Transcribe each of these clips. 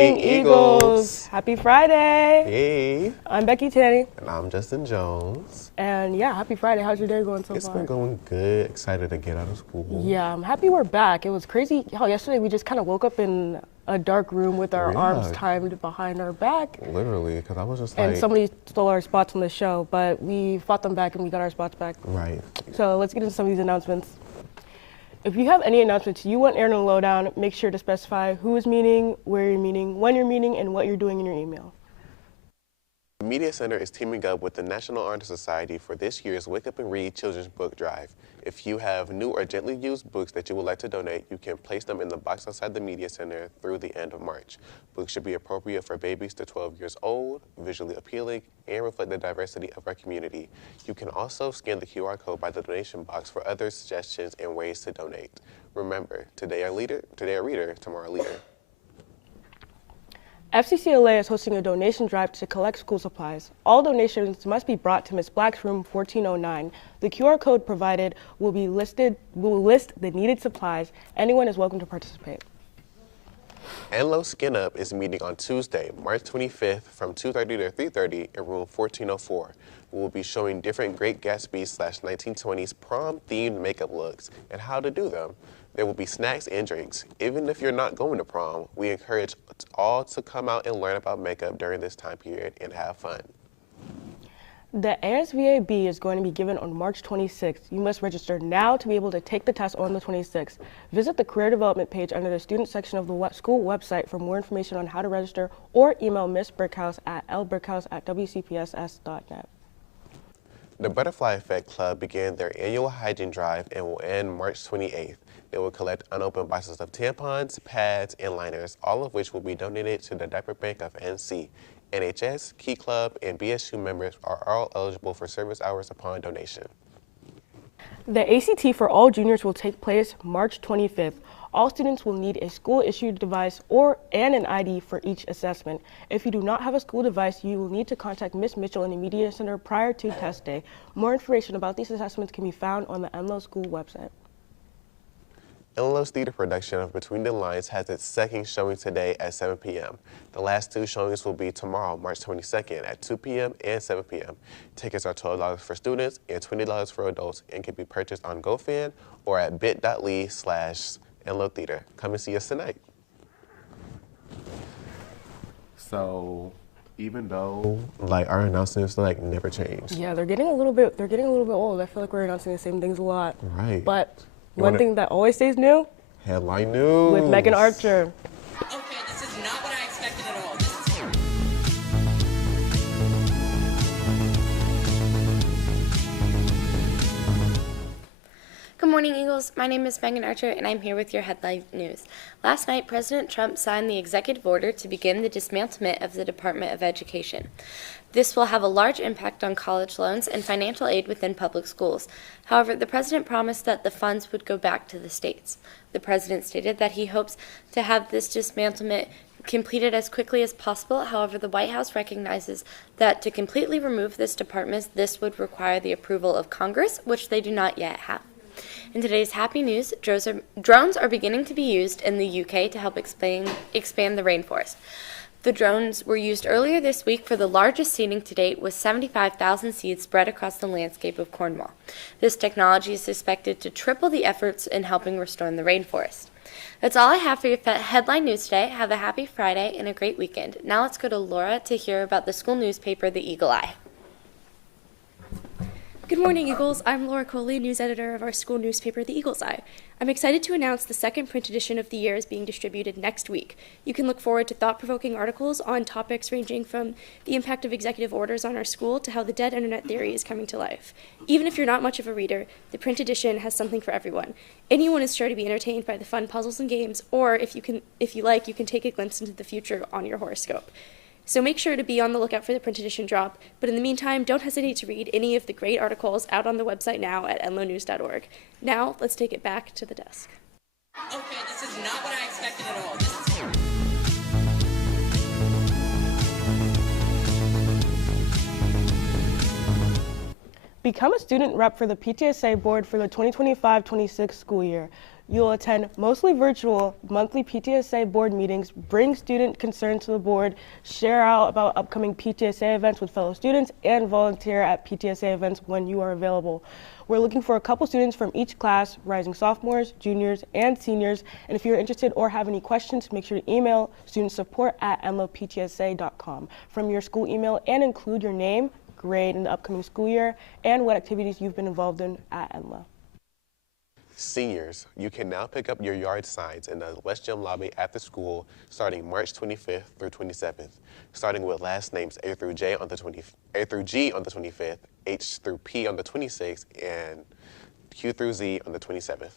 morning, Eagles. Happy Friday. Hey. I'm Becky Tanny. And I'm Justin Jones. And yeah, happy Friday. How's your day going so far? It's been going good. Excited to get out of school. Yeah, I'm happy we're back. It was crazy how yesterday we just kind of woke up in a dark room with our arms timed behind our back. Literally, because I was just like... And somebody stole our spots on the show, but we fought them back and we got our spots back. Right. So let's get into some of these announcements. If you have any announcements you want aired on Loe Down, make sure to specify who is meeting, where you're meeting, when you're meeting, and what you're doing in your email. The Media Center is teaming up with the National Honor Society for this year's Wake Up and Read Children's Book Drive. If you have new or gently used books that you would like to donate, you can place them in the box outside the Media Center through the end of March. Books should be appropriate for babies to 12 years old, visually appealing, and reflect the diversity of our community. You can also scan the QR code by the donation box for other suggestions and ways to donate. Remember, today a reader, tomorrow a leader. FCCLA is hosting a donation drive to collect school supplies. All donations must be brought to Ms. Black's room 1409. The QR code provided will list the needed supplies. Anyone is welcome to participate. Enloe Skin Up is meeting on Tuesday, March 25th from 2:30 to 3:30 in room 1404. We will be showing different Great Gatsby/1920s prom-themed makeup looks and how to do them. There will be snacks and drinks. Even if you're not going to prom, we encourage all to come out and learn about makeup during this time period and have fun. The ASVAB is going to be given on March 26th. You must register now to be able to take the test on the 26th. Visit the career development page under the student section of the school website for more information on how to register, or email Ms. Brickhouse at lbrickhouse@wcpss.net. The Butterfly Effect Club began their annual hygiene drive and will end March 28th. They will collect unopened boxes of tampons, pads, and liners, all of which will be donated to the Diaper Bank of NC. NHS, Key Club, and BSU members are all eligible for service hours upon donation. The ACT for all juniors will take place March 25th. All students will need a school-issued device and an ID for each assessment. If you do not have a school device, you will need to contact Ms. Mitchell in the Media Center prior to test day. More information about these assessments can be found on the Enloe School website. Enloe's theater production of Between the Lines has its second showing today at 7 p.m. The last two showings will be tomorrow, March 22nd at 2 p.m. and 7 p.m. Tickets are $12 for students and $20 for adults and can be purchased on GoFan or at bit.ly/Enloe Theater. Come and see us tonight. So, even though our announcements never change. Yeah, they're getting a little bit old. I feel like we're announcing the same things a lot. Right. But one thing that always stays new? Headline news. With Megan Archer. Okay, this is not what I expected at all. Good morning, Eagles. My name is Megan Archer, and I'm here with your headline news. Last night, President Trump signed the executive order to begin the dismantlement of the Department of Education. This will have a large impact on college loans and financial aid within public schools. However, the president promised that the funds would go back to the states. The president stated that he hopes to have this dismantlement completed as quickly as possible. However, the White House recognizes that to completely remove this department, this would require the approval of Congress, which they do not yet have. In today's happy news, drones are beginning to be used in the UK to help expand the rainforest. The drones were used earlier this week for the largest seeding to date, with 75,000 seeds spread across the landscape of Cornwall. This technology is expected to triple the efforts in helping restore the rainforest. That's all I have for your headline news today. Have a happy Friday and a great weekend. Now let's go to Laura to hear about the school newspaper, The Eagle Eye. Good morning, Eagles. I'm Laura Coley, news editor of our school newspaper, The Eagle's Eye. I'm excited to announce the second print edition of the year is being distributed next week. You can look forward to thought-provoking articles on topics ranging from the impact of executive orders on our school to how the dead internet theory is coming to life. Even if you're not much of a reader, the print edition has something for everyone. Anyone is sure to be entertained by the fun puzzles and games, or if you like, you can take a glimpse into the future on your horoscope. So make sure to be on the lookout for the print edition drop, but in the meantime, don't hesitate to read any of the great articles out on the website now at enlonews.org. Now, let's take it back to the desk. Okay, this is not what I expected at all. Become a student rep for the PTSA board for the 2025-26 school year. You'll attend mostly virtual monthly PTSA board meetings, bring student concerns to the board, share out about upcoming PTSA events with fellow students, and volunteer at PTSA events when you are available. We're looking for a couple students from each class, rising sophomores, juniors, and seniors. And if you're interested or have any questions, make sure to email studentsupport@enloeptsa.com from your school email and include your name, grade in the upcoming school year, and what activities you've been involved in at Enloe. Seniors, you can now pick up your yard signs in the West Gym lobby after school starting March 25th through 27th, starting with last names A through G on the 25th, H through P on the 26th, and Q through Z on the 27th.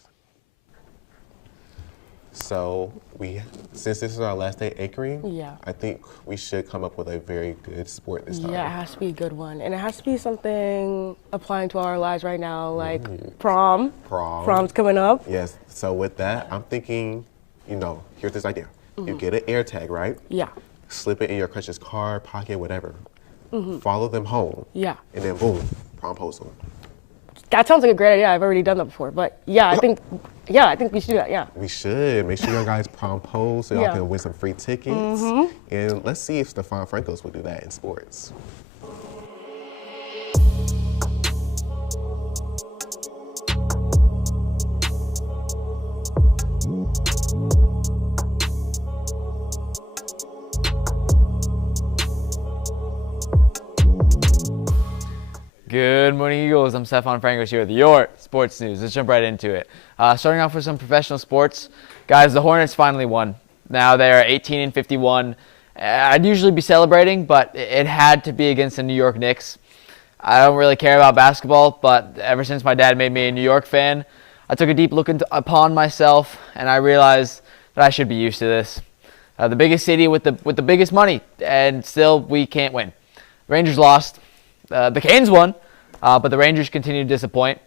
So since this is our last day anchoring, I think we should come up with a very good sport this time. Yeah, it has to be a good one. And it has to be something applying to our lives right now, like prom. Prom's coming up. Yes, so with that, I'm thinking, here's this idea. You get an air tag, right? Yeah. Slip it in your crush's car, pocket, whatever. Follow them home. Yeah. And then boom, promposal. That sounds like a great idea. I've already done that before. But yeah, I think we should do that, yeah. We should. Make sure you guys prompose so y'all can win some free tickets. And let's see if Stephon Frankos will do that in sports. Good morning, Eagles. I'm Stephon Frankos here with your sports news. Let's jump right into it. Starting off with some professional sports. Guys, the Hornets finally won. Now they are 18-51. I'd usually be celebrating, but it had to be against the New York Knicks. I don't really care about basketball, but ever since my dad made me a New York fan, I took a deep look upon myself, and I realized that I should be used to this. The biggest city with the biggest money, and still we can't win. Rangers lost. The Canes won, but the Rangers continue to disappoint.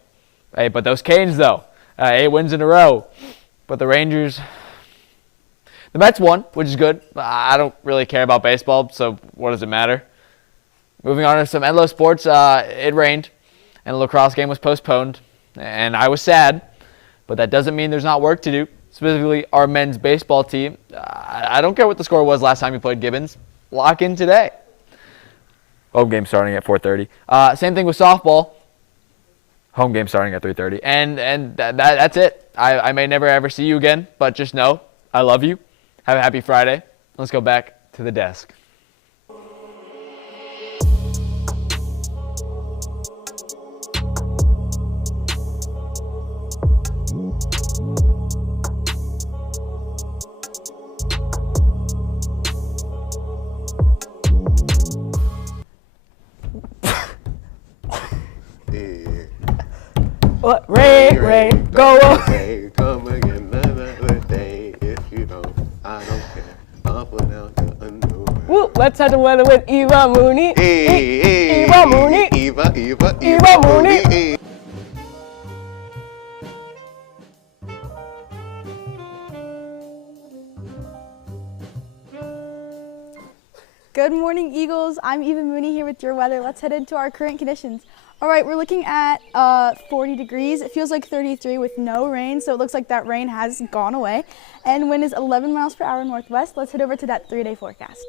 Hey, but those Canes, though, 8 wins in a row. But the Rangers, the Mets won, which is good. I don't really care about baseball, so what does it matter? Moving on to some Enloe sports, it rained, and the lacrosse game was postponed, and I was sad, but that doesn't mean there's not work to do, specifically our men's baseball team. I don't care what the score was last time you played Gibbons. Lock in today. Home game starting at 4:30. Same thing with softball. Home game starting at 3:30. And that's it. I may never ever see you again, but just know I love you. Have a happy Friday. Let's go back to the desk. What? Rain, go away. Come again another day. If you don't, I don't care. Up and out the underwear. Woo, let's have the weather with Eva Mooney. Hey, Eva Mooney. Eva Mooney. Good morning, Eagles. I'm Eva Mooney here with your weather. Let's head into our current conditions. All right, we're looking at 40 degrees. It feels like 33 with no rain, so it looks like that rain has gone away. And wind is 11 miles per hour northwest. Let's head over to that 3-day forecast.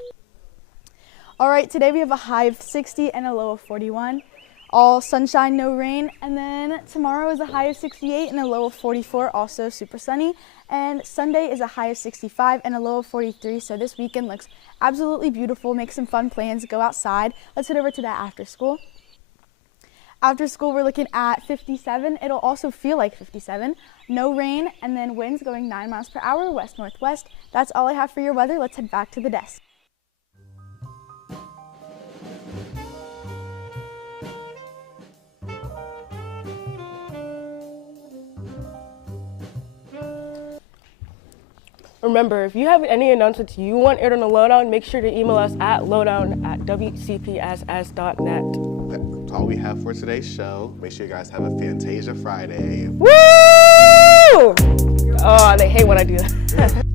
All right, today we have a high of 60 and a low of 41. All sunshine, no rain. And then tomorrow is a high of 68 and a low of 44, also super sunny. And Sunday is a high of 65 and a low of 43. So this weekend looks absolutely beautiful. Make some fun plans, go outside. Let's head over to that after school. After school, we're looking at 57. It'll also feel like 57. No rain, and then winds going 9 miles per hour, west-northwest. That's all I have for your weather. Let's head back to the desk. Remember, if you have any announcements you want aired on the Lowdown, make sure to email us at lowdown@wcpss.net. That's all we have for today's show. Make sure you guys have a Fantasia Friday. Woo! Oh, they hate when I do that.